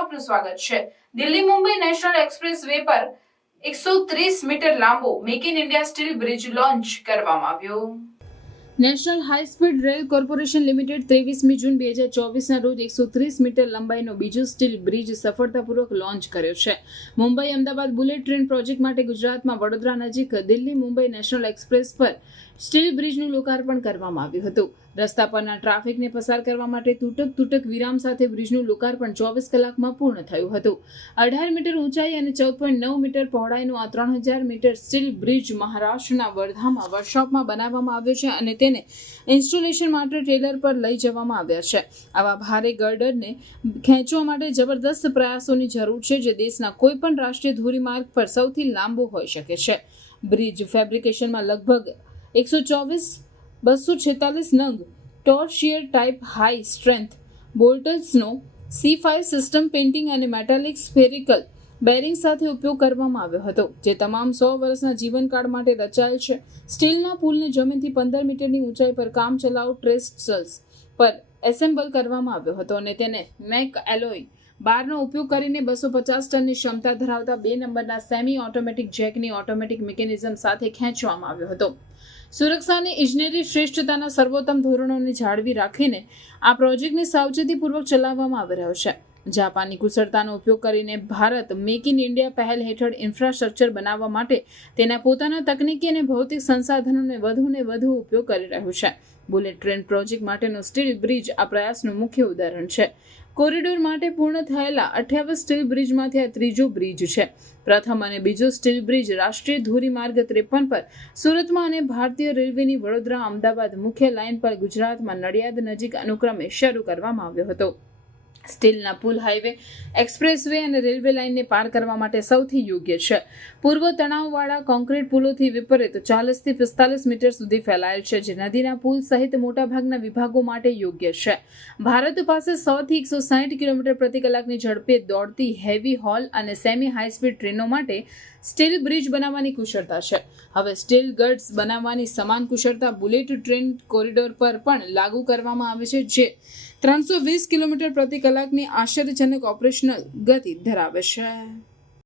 આપનું સ્વાગત છે। Delhi Mumbai national expressway પર 130 મીટર લાંબો make in India steel bridge launch કરવામાં આવ્યો। National high speed rail corporation limited 23મી જૂન 2024ના રોજ 130 મીટર લંબાઈનો બીજો સ્ટીલ બ્રિજ સફળતાપૂર્વક લોન્ચ કર્યો છે। Mumbai Ahmedabad bullet train project માટે ગુજરાતમાં વડોદરા નજીક દિલ્હી મુંબઈ નેશનલ એક્સપ્રેસ પર સ્ટીલ બ્રિજનું લોકાર્પણ કરવામાં આવ્યું હતું। રસ્તા પરના ટ્રાફિકને પસાર કરવા માટે તૂટક વિરામ સાથે બ્રિજનું લોકાર્પણ 24 કલાકમાં પૂર્ણ થયું હતું। 18 મીટર ઊંચાઈ અને 14.9 મીટર પહોળાઈનો આ 3000 મીટર સ્ટીલ બ્રિજ મહારાષ્ટ્રના વર્ધામાં વર્કશોપમાં બનાવવામાં આવ્યો છે અને તેને ઇન્સ્ટોલેશન માટે ટ્રેલર પર લઈ જવામાં આવ્યા છે। આવા ભારે ગર્ડરને ખેંચવા માટે જબરદસ્ત પ્રયાસોની જરૂર છે, જે દેશના કોઈપણ રાષ્ટ્રીય ધોરીમાર્ગ પર સૌથી લાંબો હોઈ શકે છે। બ્રિજ ફેબ્રિકેશનમાં લગભગ 246 નંગ ટોર્શિયર ટાઈપ હાઈ સ્ટ્રેન્થ બોલ્ટ્સનો C5 સિસ્ટમ પેઇન્ટિંગ અને મેટાલિક સ્ફેરિકલ બેરિંગ સાથે ઉપયોગ કરવામાં આવ્યો હતો, જે તમામ 100 વર્ષના જીવનકાળ માટે રચાયેલ છે। સ્ટીલના પુલને જમીનથી 15 મીટરની ઊંચાઈ પર કામચલાઉ ટ્રેસ્ટલ્સ પર એસેમ્બલ કરવામાં આવ્યો હતો અને તેને મેક એલોય બારનો ઉપયોગ કરીને 250 ટનની ક્ષમતા ધરાવતા 2 નંબરના સેમી ઓટોમેટિક જેકની ઓટોમેટિક મિકેનિઝમ સાથે ખેંચવામાં આવ્યો હતો। સુરક્ષા અને ઇજનેરી શ્રેષ્ઠતાના સર્વોત્તમ ધોરણોને જાળવી રાખીને આ પ્રોજેક્ટને સાવચેતીપૂર્વક ચલાવવામાં આવી રહ્યો છે। જાપાનની કુશળતાનો ઉપયોગ કરીને ભારત મેક ઇન ઇન્ડિયા પહેલ હેઠળ ઇન્ફ્રાસ્ટ્રક્ચર બનાવવા માટે તેના પોતાના તકનીકી અને ભૌતિક સંસાધનોને વધુ ઉપયોગ કરી રહ્યું છે। બુલેટ ટ્રેન પ્રોજેક્ટ માટેનો સ્ટીલ બ્રિજ આ પ્રયાસનું મુખ્ય ઉદાહરણ છે। કોરિડોર માટે પૂર્ણ થયેલા 28 સ્ટીલ બ્રિજમાંથી આ ત્રીજો બ્રિજ છે। પ્રથમ અને બીજો સ્ટીલ બ્રિજ રાષ્ટ્રીય ધોરીમાર્ગ 53 પર સુરતમાં અને ભારતીય રેલવેની વડોદરા અમદાવાદ મુખ્ય લાઇન પર ગુજરાતમાં નડિયાદ નજીક અનુક્રમે શરૂ કરવામાં આવ્યો હતો। સ્ટીલના પુલ હાઈવે, એક્સપ્રેસવે અને રેલવે લાઇનને પાર કરવા માટે સૌથી યોગ્ય છે। પૂર્વ તણાવવાળા કોન્ક્રીટ પુલોથી વિપરીત 40થી 45 મીટર સુધી ફેલાયેલ છે, જે નદીના પુલ સહિત મોટાભાગના વિભાગો માટે યોગ્ય છે। ભારત પાસે 100 થી 160 કિલોમીટર પ્રતિ કલાકની ઝડપે દોડતી હેવી હોલ અને સેમી હાઈ સ્પીડ ટ્રેનો માટે સ્ટીલ બ્રિજ બનાવવાની કુશળતા છે। હવે સ્ટીલ ગર્ડ્સ બનાવવાની સમાન કુશળતા બુલેટ ટ્રેન કોરિડોર પર પણ લાગુ કરવામાં આવે છે, જે 320 કિલોમીટર પ્રતિ કલાકની આશ્ચર્યજનક ઓપરેશનલ ગતિ ધરાવે છે।